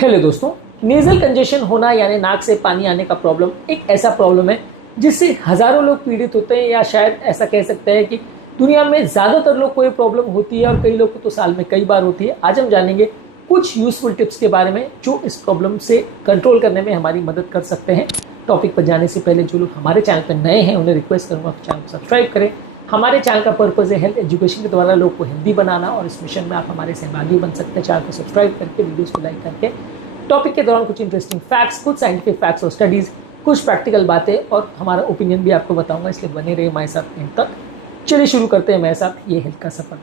Hello दोस्तों, nasal congestion होना यानी नाक से पानी आने का प्रॉब्लम एक ऐसा प्रॉब्लम है जिससे हजारों लोग पीड़ित होते हैं, या शायद ऐसा कह सकते हैं कि दुनिया में ज़्यादातर लोग को ये प्रॉब्लम होती है और कई लोग को तो साल में कई बार होती है। आज हम जानेंगे कुछ यूजफुल टिप्स के बारे में जो इस प्रॉब्लम से कंट्रोल करने में हमारी मदद कर सकते हैं। टॉपिक पर जाने से पहले जो लोग हमारे चैनल पर नए हैं उन्हें रिक्वेस्ट करूँगा कि चैनल को सब्सक्राइब करें। हमारे चैनल का पर्पज़ है हेल्थ एजुकेशन के द्वारा लोग को हेल्दी बनाना, और इस मिशन में आप हमारे सहभागी बन सकते हैं। चैनल को सब्सक्राइब करके, वीडियोस को लाइक करके। टॉपिक के दौरान कुछ इंटरेस्टिंग फैक्ट्स, कुछ साइंटिफिक फैक्ट्स और स्टडीज़, कुछ प्रैक्टिकल बातें और हमारा ओपिनियन भी आपको बताऊंगा, इसलिए बने रहिए हमारे साथ एंड तक। चलिए शुरू करते हैं मेरे साथ ये हेल्थ का सफर।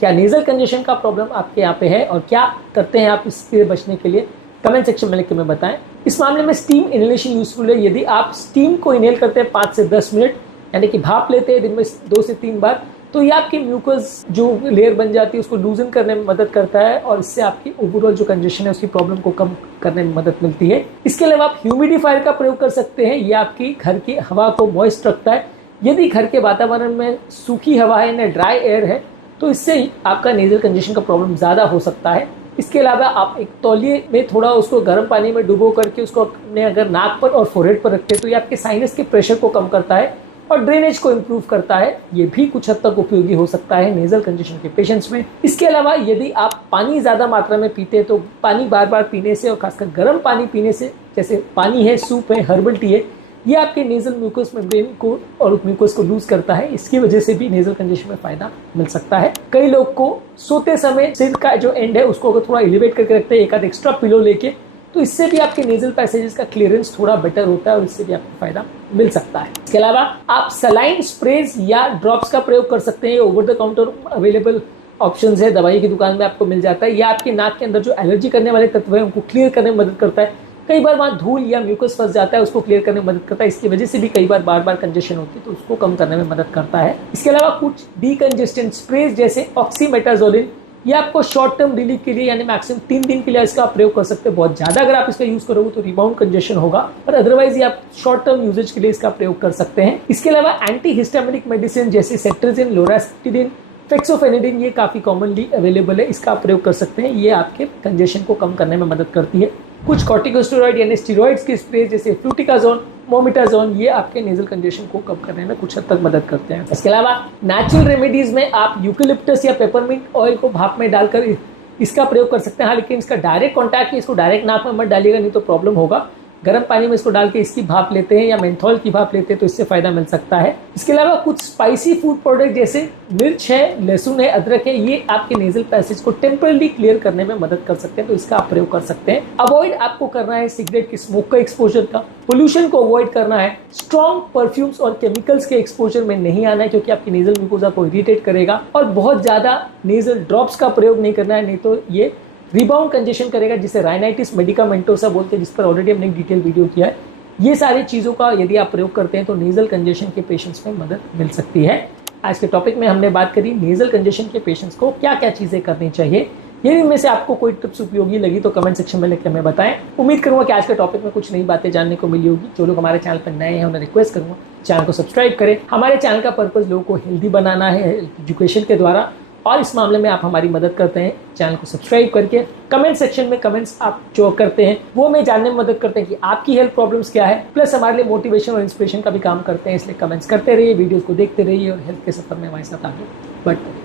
क्या नेजल कंजेशन का प्रॉब्लम आपके यहाँ पे है और क्या करते हैं आप इससे बचने के लिए, कमेंट सेक्शन में लिख के मैं बताएं। इस मामले में स्टीम इनहेलेशन यूजफुल है। यदि आप स्टीम को इनहेल करते हैं 5 से 10 मिनट, यानी कि भाप लेते हैं दिन में 2 से 3 बार, तो ये आपकी म्यूकस जो लेयर बन जाती है उसको लूजन करने में मदद करता है और इससे आपकी ओवरऑल जो कंजेशन है उसकी प्रॉब्लम को कम करने में मदद मिलती है। इसके अलावा आप ह्यूमिडिफायर का प्रयोग कर सकते हैं। ये आपकी घर की हवा को मॉइस्ट रखता है। यदि घर के वातावरण में सूखी हवा है, न ड्राई एयर है, तो इससे आपका नेजल कंजेशन का प्रॉब्लम ज़्यादा हो सकता है। इसके अलावा आप एक तौलिए में थोड़ा उसको गर्म पानी में डुबो करके उसको अपने अगर नाक पर और फोरहेड पर रखते हैं तो ये आपके साइनस के प्रेशर को कम करता है और ड्रेनेज को इम्प्रूव करता है। ये भी कुछ हद तक उपयोगी हो सकता है नेजल कंजेशन के पेशेंट्स में। इसके अलावा यदि आप पानी ज़्यादा मात्रा में पीते हैं तो पानी बार बार पीने से और खासकर गर्म पानी पीने से, जैसे पानी है, सूप है, हर्बल टी है, ये आपके नेजल म्यूकस मेम्ब्रेन को और म्यूकस को लूज करता है। इसकी वजह से भी नेजल कंजेशन में फायदा मिल सकता है। कई लोग को सोते समय सिर का जो एंड है उसको अगर थोड़ा एलिवेट करके रखते हैं, एक आध एक्स्ट्रा पिलो लेके, तो इससे भी आपके नेजल पैसेजेस का क्लियरेंस थोड़ा बेटर होता है और इससे भी आपको फायदा मिल सकता है। इसके अलावा आप सलाइन स्प्रेज या ड्रॉप्स का प्रयोग कर सकते हैं। Over the counter available option है, दवाई की दुकान में आपको मिल जाता है। यह आपके नाक के अंदर जो एलर्जी करने वाले तत्व है उनको क्लियर करने में मदद करता है। कई बार वहाँ धूल या म्यूकस फंस जाता है, उसको क्लियर करने में मदद करता है। इसकी वजह से भी कई बार बार कंजेशन होती है, तो उसको कम करने में मदद करता है। इसके अलावा कुछ डीकंजेस्टेंट स्प्रेज जैसे ऑक्सीमेटाजोलिन, ये आपको शॉर्ट टर्म रिलीफ के लिए यानी मैक्सिमम 3 दिन के लिए इसका प्रयोग कर सकते हैं। बहुत ज़्यादा अगर आप इसका यूज़ करोगे तो रिबाउंड कंजेशन होगा, पर अदरवाइज ये आप शॉर्ट टर्म यूजेज के लिए इसका प्रयोग कर सकते हैं। इसके अलावा एंटी हिस्टामिनिक मेडिसिन जैसे सेट्राजिन, लोरास्टिडिन, फेक्सोफेनिडिन, ये काफ़ी कॉमनली अवेलेबल है, इसका प्रयोग कर सकते हैं। ये आपके कंजेशन को कम करने में मदद करती है। कुछ कॉर्टिकोस्टेरॉइड यानी स्टेरॉइड्स के स्प्रे जैसे फ्लूटिकाजोन, मोमिटाजोन, ये आपके नेजल कंजेशन को कम करने में कुछ हद तक मदद करते हैं। इसके अलावा नेचुरल रेमेडीज में आप यूकेलिप्टस या पेपरमिंट ऑयल को भाप में डालकर इसका प्रयोग कर सकते हैं। हाँ, लेकिन इसका डायरेक्ट कॉन्टैक्ट, इसको डायरेक्ट नाक में मत डालिएगा, नहीं तो प्रॉब्लम होगा। गर्म पानी में इसको डाल के इसकी भाप लेते हैं या मेंथॉल की भाप लेते हैं तो इससे फायदा मिल सकता है। इसके अलावा कुछ स्पाइसी फूड प्रोडक्ट जैसे मिर्च है, लहसुन है, अदरक है, ये आपके नेजल पैसेज को टेम्परली क्लियर करने में मदद कर सकते हैं, तो इसका आप प्रयोग कर सकते हैं। अवॉइड आपको करना है सिगरेट की स्मोक का एक्सपोजर का, पोल्यूशन को अवॉइड करना है, स्ट्रॉन्ग परफ्यूम्स और केमिकल्स के एक्सपोजर में नहीं आना है क्योंकि आपकी नेजल म्यूकोसा को इरिटेट करेगा, और बहुत ज्यादा नेजल ड्रॉप्स का प्रयोग नहीं करना है, नहीं तो ये रिबाउंड कंजेशन करेगा, जिसे राइनाइटिस मेडिकामेंटोसा बोलते हैं, जिस पर ऑलरेडी हमने एक डिटेल वीडियो किया है। ये सारी चीज़ों का यदि आप प्रयोग करते हैं तो नेजल कंजेशन के पेशेंट्स में मदद मिल सकती है। आज के टॉपिक में हमने बात करी नेजल कंजेशन के पेशेंट्स को क्या क्या चीज़ें करनी चाहिए। यदि इनमें से आपको कोई टिप्स उपयोगी लगी तो कमेंट सेक्शन में लिख के हमें बताएं। उम्मीद करूंगा कि आज के टॉपिक में कुछ नई बातें जानने को मिली होगी। जो लोग हमारे चैनल पर नए हैं उन्हें रिक्वेस्ट करूंगा चैनल को सब्सक्राइब करें। हमारे चैनल का पर्पज़ लोगों को हेल्दी बनाना है एजुकेशन के द्वारा, और इस मामले में आप हमारी मदद करते हैं चैनल को सब्सक्राइब करके। कमेंट सेक्शन में कमेंट्स आप जो करते हैं वो हमें जानने में मदद करते हैं कि आपकी हेल्थ प्रॉब्लम्स क्या है, प्लस हमारे लिए मोटिवेशन और इंस्पिरेशन का भी काम करते हैं। इसलिए कमेंट्स करते रहिए, वीडियोस को देखते रहिए और हेल्थ के सफर में हमारे साथ आगे बढ़ते रहिए।